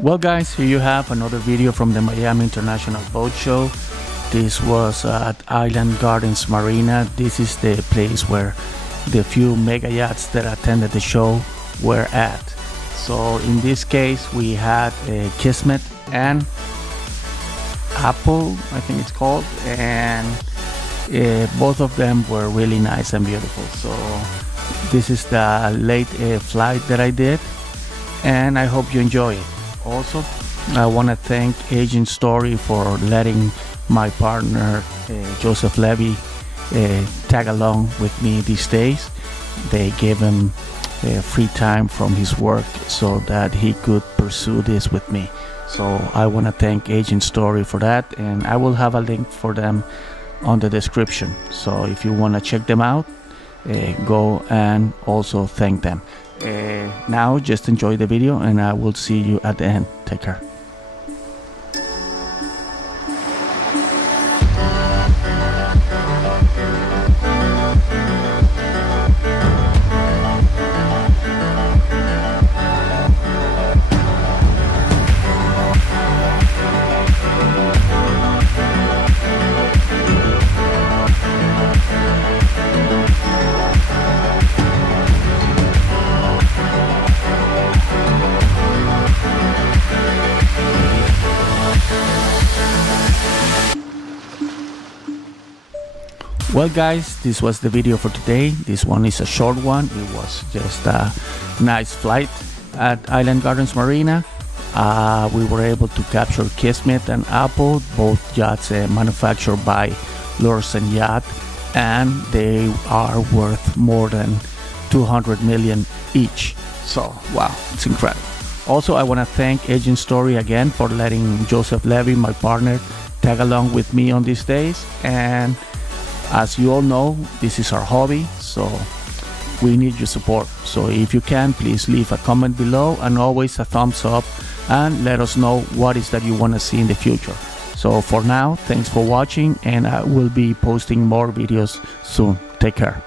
Well guys, here you have another video from the Miami International Boat Show. This was at Island Gardens Marina. This is the place where the few mega yachts that attended the show were at. So in this case we had Kismet and Ahpo, I think it's called, and both of them were really nice and beautiful. So this is the late flight that I did, and I hope you enjoy it. Also, I want to thank Agent Story for letting my partner Joseph Levy tag along with me these days. They gave him free time from his work so that he could pursue this with me. So I want to thank Agent Story for that, and I will have a link for them on the description. So if you want to check them out, go and also thank them. Now just enjoy the video, and I will see you at the end. Take care. Well guys, this was the video for today. This one is a short one. It was just a nice flight at Island Gardens Marina. We were able to capture Kismet and Ahpo, both yachts manufactured by Lurssen yacht, and they are worth more than 200 million each. So wow, it's incredible. Also, I want to thank Agent Story again for letting Joseph Levy, my partner, tag along with me on these days. And as you all know, this is our hobby, so we need your support. So if you can, please leave a comment below, and always a thumbs up, and let us know what is that you want to see in the future. So for now, thanks for watching, and I will be posting more videos soon. Take care.